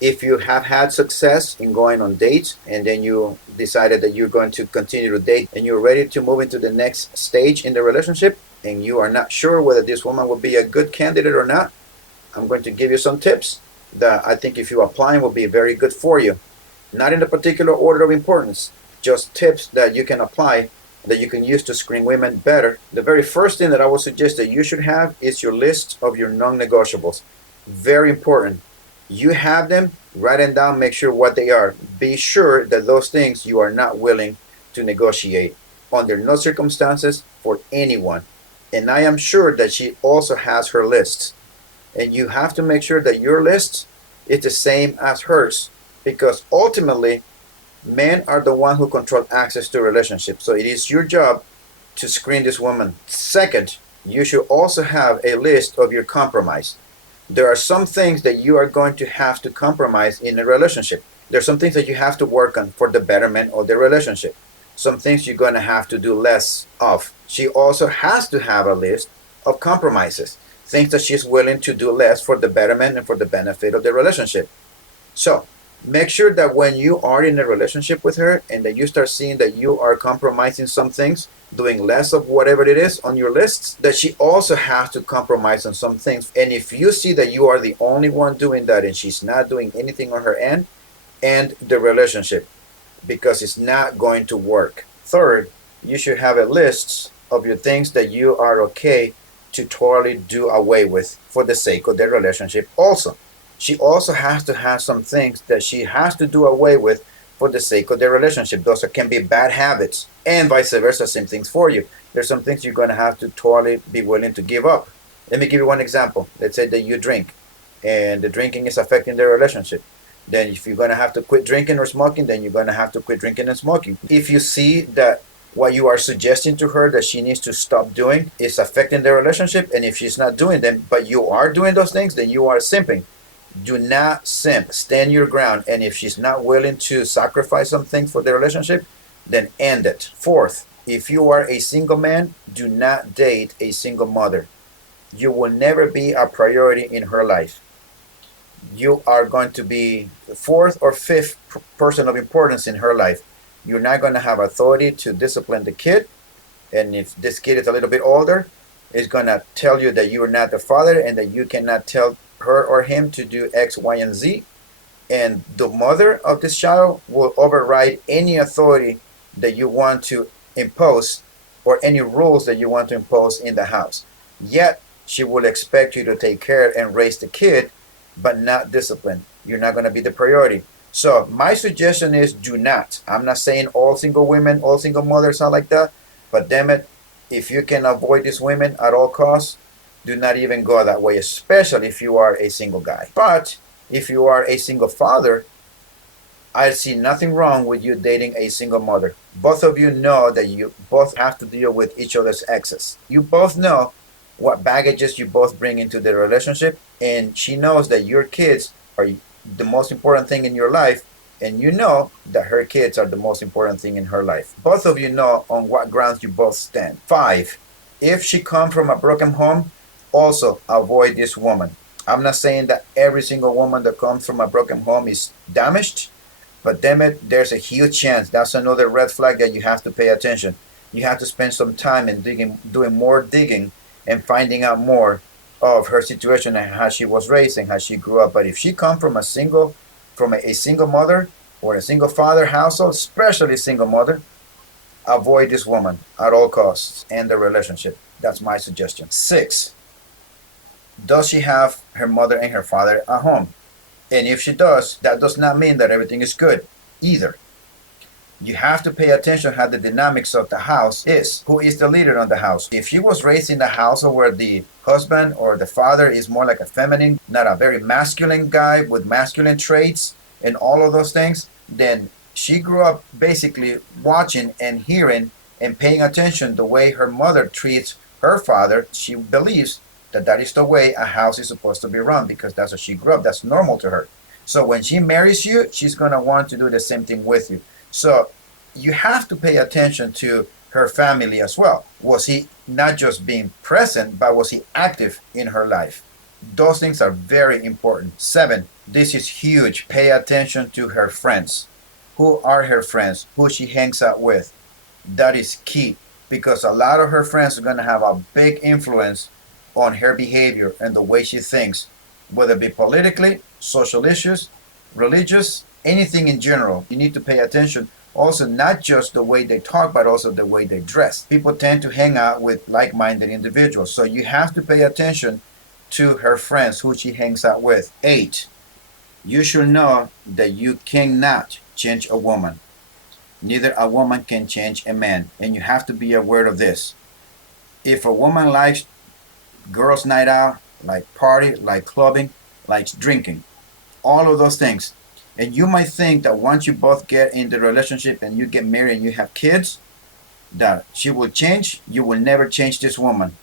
If you have had success in going on dates and then you decided that you're going to continue to date and you're ready to move into the next stage in the relationship and you are not sure whether this woman will be a good candidate or not, I'm going to give you some tips that I think if you apply will be very good for you. Not in a particular order of importance, just tips that you can apply that you can use to screen women better. The very first thing that I would suggest that you should have is your list of your non-negotiables. Very important. You have them, write them down, make sure what they are. Be sure that those things you are not willing to negotiate under no circumstances for anyone. And I am sure that she also has her lists. And you have to make sure that your list is the same as hers, because ultimately men are the one who control access to relationships. So it is your job to screen this woman. Second, you should also have a list of your compromise. There are some things that you are going to have to compromise in a relationship. There are some things that you have to work on for the betterment of the relationship. Some things you're going to have to do less of. She also has to have a list of compromises, things that she's willing to do less for the betterment and for the benefit of the relationship. So make sure that when you are in a relationship with her and that you start seeing that you are compromising some things, doing less of whatever it is on your lists, that she also has to compromise on some things. And if you see that you are the only one doing that and she's not doing anything on her end the relationship, because it's not going to work. Third, you should have a list of your things that you are okay to totally do away with for the sake of the relationship also. She also has to have some things that she has to do away with for the sake of the relationship. Those can be bad habits, and vice versa, same things for you. There's some things you're going to have to totally be willing to give up. Let me give you one example. Let's say that you drink, and the drinking is affecting the relationship. Then if you're going to have to quit drinking or smoking, then you're going to have to quit drinking and smoking. If you see that what you are suggesting to her that she needs to stop doing is affecting the relationship, and if she's not doing them, but you are doing those things, then you are simping. Do not simp. Stand your ground. And if she's not willing to sacrifice some things for the relationship, then end it. Fourth, if you are a single man, do not date a single mother. You will never be a priority in her life. You are going to be the fourth or fifth person of importance in her life. You're not going to have authority to discipline the kid. And if this kid is a little bit older, it's going to tell you that you are not the father and that you cannot tell her or him to do X, Y, and Z. And the mother of this child will override any authority that you want to impose or any rules that you want to impose in the house. Yet, she will expect you to take care and raise the kid, but not discipline. You're not going to be the priority. So my suggestion is do not. I'm not saying all single women, all single mothers are like that, but damn it, if you can avoid these women at all costs, do not even go that way, especially if you are a single guy. But if you are a single father, I see nothing wrong with you dating a single mother. Both of you know that you both have to deal with each other's exes. You both know what baggages you both bring into the relationship, and she knows that your kids are the most important thing in your life, and you know that her kids are the most important thing in her life. Both of you know on what grounds you both stand. 5, if she comes from a broken home, also avoid this woman. I'm not saying that every single woman that comes from a broken home is damaged, but damn it, there's a huge chance. That's another red flag that you have to pay attention. You have to spend some time in digging, doing more digging and finding out more of her situation and how she was raised and how she grew up. But if she comes from a single mother or a single father household, especially single mother, avoid this woman at all costs. End the relationship. That's my suggestion. 6, does she have her mother and her father at home? And if she does, that does not mean that everything is good either. You have to pay attention how the dynamics of the house is. Who is the leader on the house? If she was raised in a house where the husband or the father is more like a feminine, not a very masculine guy with masculine traits and all of those things, then she grew up basically watching and hearing and paying attention the way her mother treats her father. She believes that that is the way a house is supposed to be run because that's what she grew up. That's normal to her. So when she marries you, she's going to want to do the same thing with you. So you have to pay attention to her family as well. Was he not just being present, but was he active in her life? Those things are very important. 7, this is huge. Pay attention to her friends. Who are her friends? Who she hangs out with? That is key, because a lot of her friends are going to have a big influence on her behavior and the way she thinks, whether it be politically, social issues, religious, anything in general. You need to pay attention. Also, not just the way they talk, but also the way they dress. People tend to hang out with like-minded individuals, so you have to pay attention to her friends, who she hangs out with. 8, you should know that you cannot change a woman. Neither a woman can change a man, and you have to be aware of this. If a woman likes girls' night out, like party, like clubbing, likes drinking, all of those things, and you might think that once you both get in the relationship and you get married and you have kids, that she will change. You will never change this woman.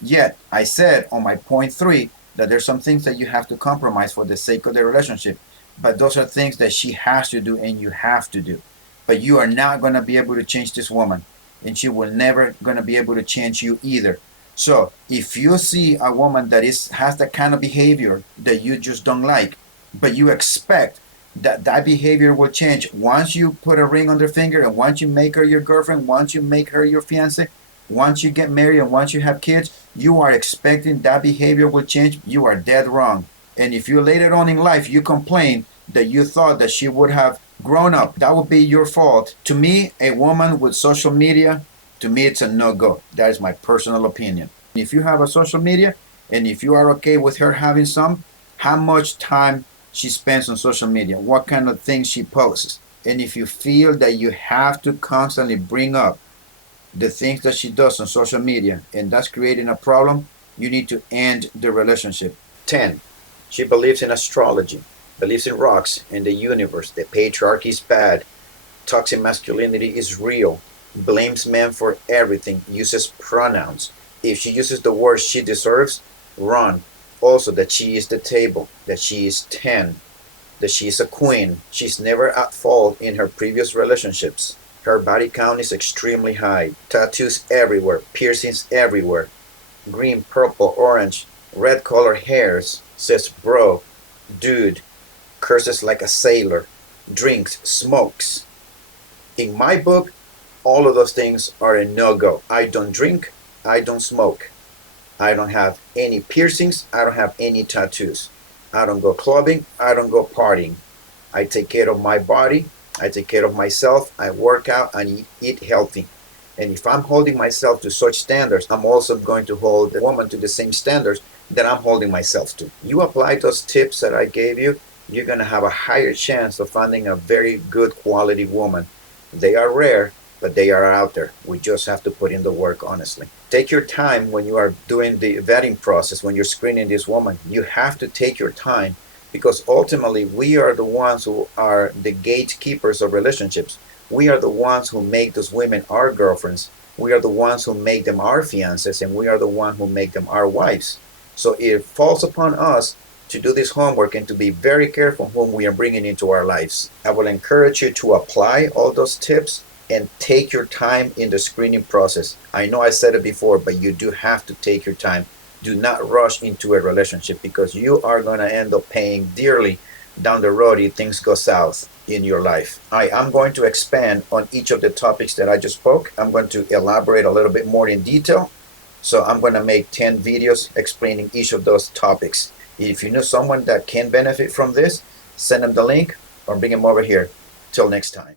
Yet, I said on my point 3 that there's some things that you have to compromise for the sake of the relationship. But those are things that she has to do and you have to do. But you are not going to be able to change this woman. And she will never going to be able to change you either. So, if you see a woman that has that kind of behavior that you just don't like, but you expect that behavior will change once you put a ring on their finger, and once you make her your girlfriend, once you make her your fiance, once you get married and once you have kids, you are expecting that behavior will change. You are dead wrong. And if you later on in life you complain that you thought that she would have grown up, that would be your fault. To me, a woman with social media, to me it's a no-go. That is my personal opinion. If you have a social media, and if you are okay with her having some, how much time she spends on social media, what kind of things she posts. And if you feel that you have to constantly bring up the things that she does on social media, and that's creating a problem, you need to end the relationship. 10, she believes in astrology, believes in rocks and the universe. The patriarchy is bad. Toxic masculinity is real. Blames men for everything. Uses pronouns. If she uses the word she deserves, run. Also, that she is the table, that she is 10, that she is a queen. She's never at fault in her previous relationships. Her body count is extremely high. Tattoos everywhere, piercings everywhere. Green, purple, orange, red colored hairs. Says bro, dude, curses like a sailor, drinks, smokes. In my book, all of those things are a no-go. I don't drink, I don't smoke. I don't have any piercings, I don't have any tattoos. I don't go clubbing, I don't go partying. I take care of my body, I take care of myself, I work out and eat healthy. And if I'm holding myself to such standards, I'm also going to hold the woman to the same standards that I'm holding myself to. You apply those tips that I gave you, you're going to have a higher chance of finding a very good quality woman. They are rare, but they are out there. We just have to put in the work, honestly. Take your time when you are doing the vetting process, when you're screening this woman. You have to take your time, because ultimately we are the ones who are the gatekeepers of relationships. We are the ones who make those women our girlfriends. We are the ones who make them our fiancés, and we are the ones who make them our wives. So it falls upon us to do this homework and to be very careful whom we are bringing into our lives. I will encourage you to apply all those tips and take your time in the screening process. I know I said it before, but you do have to take your time. Do not rush into a relationship, because you are going to end up paying dearly down the road if things go south in your life. I'm going to expand on each of the topics that I just spoke. I'm going to elaborate a little bit more in detail. So I'm going to make 10 videos explaining each of those topics. If you know someone that can benefit from this, send them the link or bring them over here. Till next time.